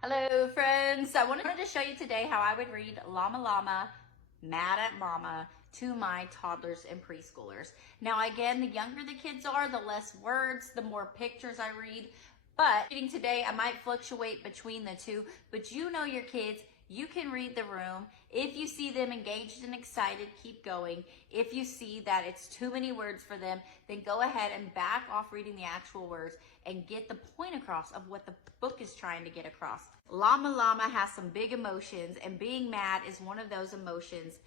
Hello friends, I wanted to show you today how I would read Llama Llama Mad at Mama to my toddlers and preschoolers. Now again, the younger the kids are, the less words, the more pictures I read. But reading today, I might fluctuate between the two, but you know your kids, you can read the room. If you see them engaged and excited, keep going. If you see that it's too many words for them, then go ahead and back off reading the actual words and get the point across of what the book is trying to get across. Llama Llama has some big emotions, and being mad is one of those emotions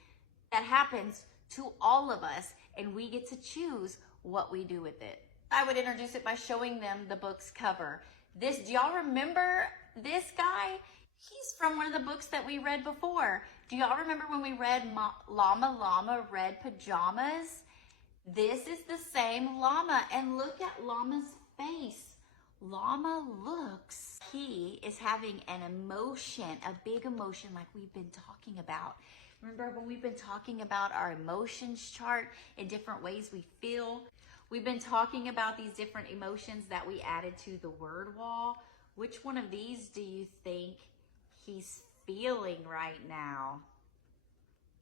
that happens to all of us, and we get to choose what we do with it. I would introduce it by showing them the book's cover. Do y'all remember this guy? He's from one of the books that we read before. Do y'all remember when we read Llama Llama Red Pajamas? This is the same llama, and look at Llama's face. Llama looks, he is having an emotion, a big emotion like we've been talking about. Remember when we've been talking about our emotions chart and different ways we feel? We've been talking about these different emotions that we added to the word wall. Which one of these do you think he's feeling right now?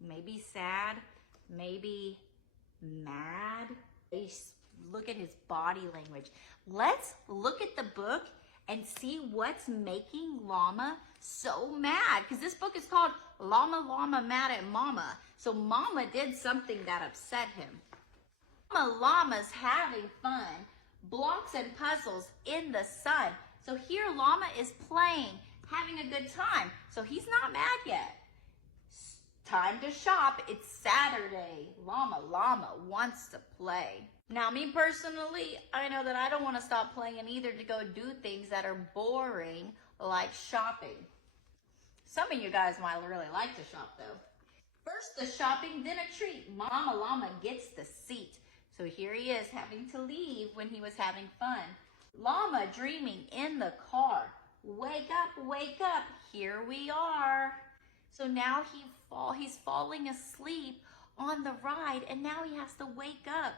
Maybe sad, maybe mad. Look at his body language. Let's look at the book and see what's making Llama so mad. Because this book is called Llama Llama Mad at Mama. So Mama did something that upset him. Llama's having fun, blocks and puzzles in the sun. So here Llama is playing, having a good time. So he's not mad yet. Time to shop. It's Saturday. Llama wants to play. Now, me personally, I know that I don't want to stop playing either to go do things that are boring, like shopping. Some of you guys might really like to shop, though. First the shopping, then a treat. Mama Llama gets the seat. So here he is having to leave when he was having fun. Llama dreaming in the car. Wake up, here we are. So now he's falling asleep on the ride, and now he has to wake up.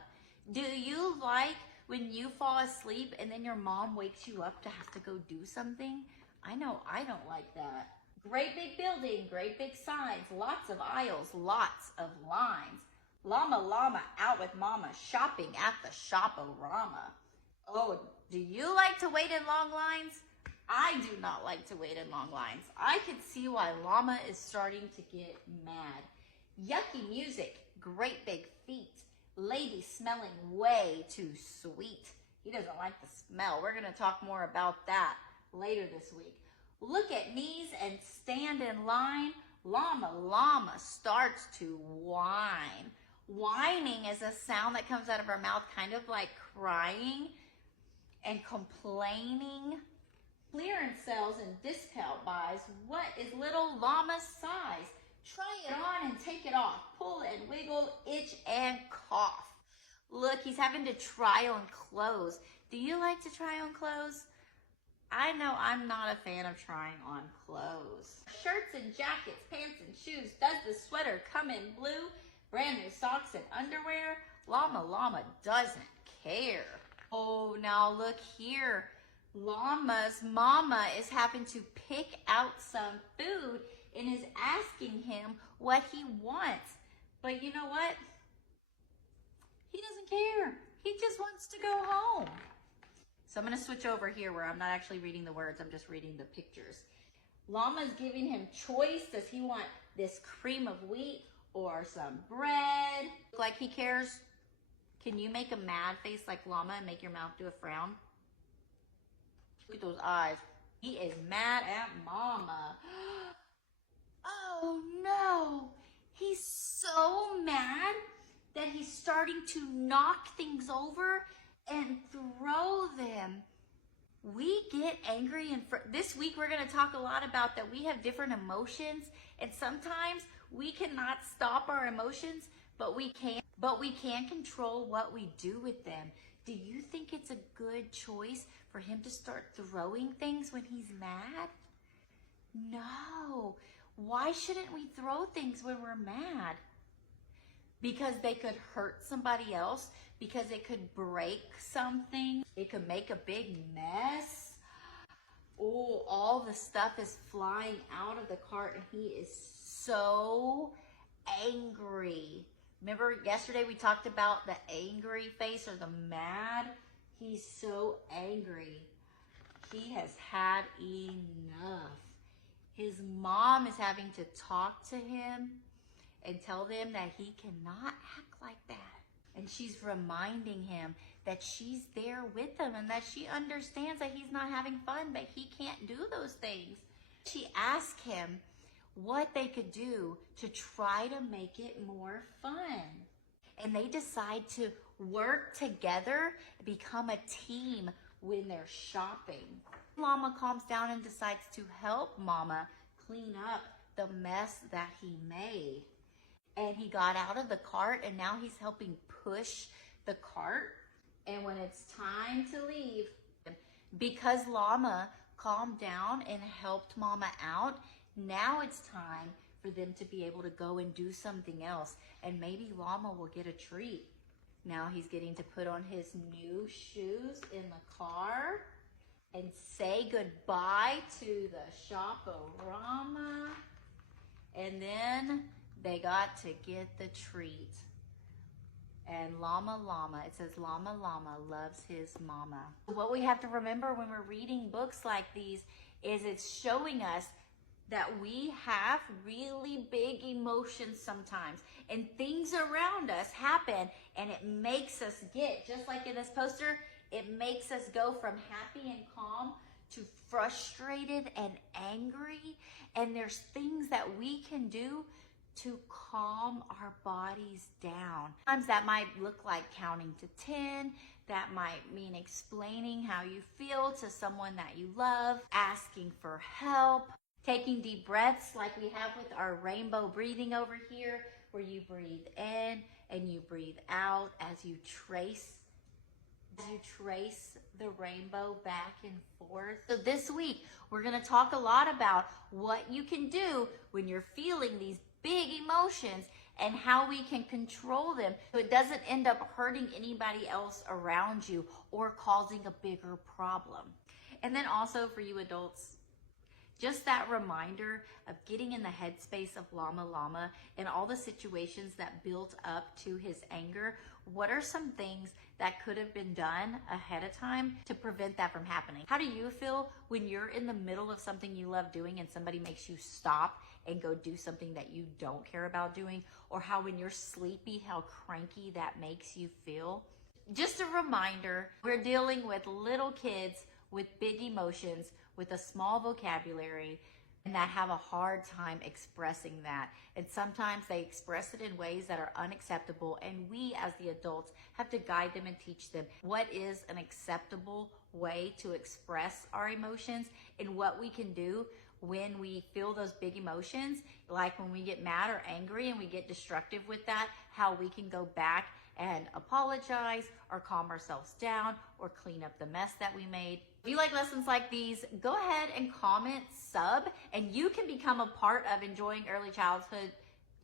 Do you like when you fall asleep and then your mom wakes you up to have to go do something? I know I don't like that. Great big building, great big signs, lots of aisles, lots of lines. Llama out with Mama, shopping at the Shop-O-Rama. Oh, do you like to wait in long lines? I do not like to wait in long lines. I can see why Llama is starting to get mad. Yucky music, great big feet, lady smelling way too sweet. He doesn't like the smell. We're going to talk more about that later this week. Look at knees and stand in line. Llama starts to whine. Whining is a sound that comes out of our mouth, kind of like crying and complaining. Clearance sales and discount buys. What is little Llama's size? Try it on and take it off. Pull and wiggle, itch and cough. Look, he's having to try on clothes. Do you like to try on clothes? I know I'm not a fan of trying on clothes. Shirts and jackets, pants and shoes. Does the sweater come in blue? Brand new socks and underwear? Llama doesn't care. Oh, now look here. Llama's mama is having to pick out some food and is asking him what he wants. But you know what? He doesn't care. He just wants to go home. So I'm going to switch over here where I'm not actually reading the words. I'm just reading the pictures. Llama's giving him choice. Does he want this cream of wheat or some bread? Look like he cares. Can you make a mad face like Llama and make your mouth do a frown? Look at those eyes. He is mad at Mama. Oh no. He's so mad that he's starting to knock things over and throw them. We get angry, and this week we're going to talk a lot about that we have different emotions, and sometimes we cannot stop our emotions, but we can control what we do with them. Do you think it's a good choice for him to start throwing things when he's mad? No. Why shouldn't we throw things when we're mad? Because they could hurt somebody else, because it could break something, it could make a big mess. Oh, all the stuff is flying out of the cart and he is so angry. Remember yesterday we talked about the angry face or the mad? He's so angry. He has had enough. His mom is having to talk to him and tell them that he cannot act like that. And she's reminding him that she's there with him and that she understands that he's not having fun, but he can't do those things. She asked him what they could do to try to make it more fun. And they decide to work together, become a team when they're shopping. Llama calms down and decides to help Mama clean up the mess that he made. And he got out of the cart and now he's helping push the cart. And when it's time to leave, because Llama calmed down and helped Mama out, now it's time for them to be able to go and do something else. And maybe Llama will get a treat. Now he's getting to put on his new shoes in the car and say goodbye to the shop-o-rama. And then they got to get the treat. And Llama Llama, it says Llama Llama loves his mama. What we have to remember when we're reading books like these is it's showing us that we have really big emotions sometimes. And things around us happen and it makes us get, just like in this poster, it makes us go from happy and calm to frustrated and angry. And there's things that we can do to calm our bodies down. Sometimes that might look like counting to 10. That might mean explaining how you feel to someone that you love, asking for help, taking deep breaths like we have with our rainbow breathing over here, where you breathe in and you breathe out as you trace the rainbow back and forth. So this week, we're gonna talk a lot about what you can do when you're feeling these big emotions and how we can control them so it doesn't end up hurting anybody else around you or causing a bigger problem. And then also for you adults, just that reminder of getting in the headspace of Llama Llama and all the situations that built up to his anger. What are some things that could have been done ahead of time to prevent that from happening? How do you feel when you're in the middle of something you love doing and somebody makes you stop and go do something that you don't care about doing? Or how when you're sleepy, how cranky that makes you feel? Just a reminder, we're dealing with little kids with big emotions, with a small vocabulary, and that have a hard time expressing that. And sometimes they express it in ways that are unacceptable, and we as the adults have to guide them and teach them what is an acceptable way to express our emotions and what we can do when we feel those big emotions, like when we get mad or angry and we get destructive with that, how we can go back and apologize or calm ourselves down or clean up the mess that we made. If you like lessons like these, go ahead and comment, sub, and you can become a part of Enjoying Early Childhood,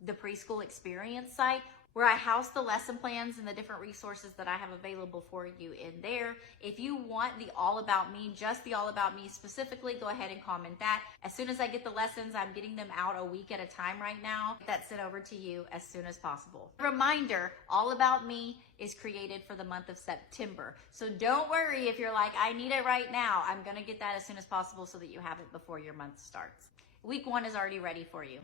the preschool experience site, where I house the lesson plans and the different resources that I have available for you in there. If you want the All About Me, just the All About Me specifically, go ahead and comment that. As soon as I get the lessons, I'm getting them out a week at a time right now. That's sent over to you as soon as possible. Reminder, All About Me is created for the month of September. So don't worry if you're like, I need it right now. I'm gonna get that as soon as possible so that you have it before your month starts. Week 1 is already ready for you.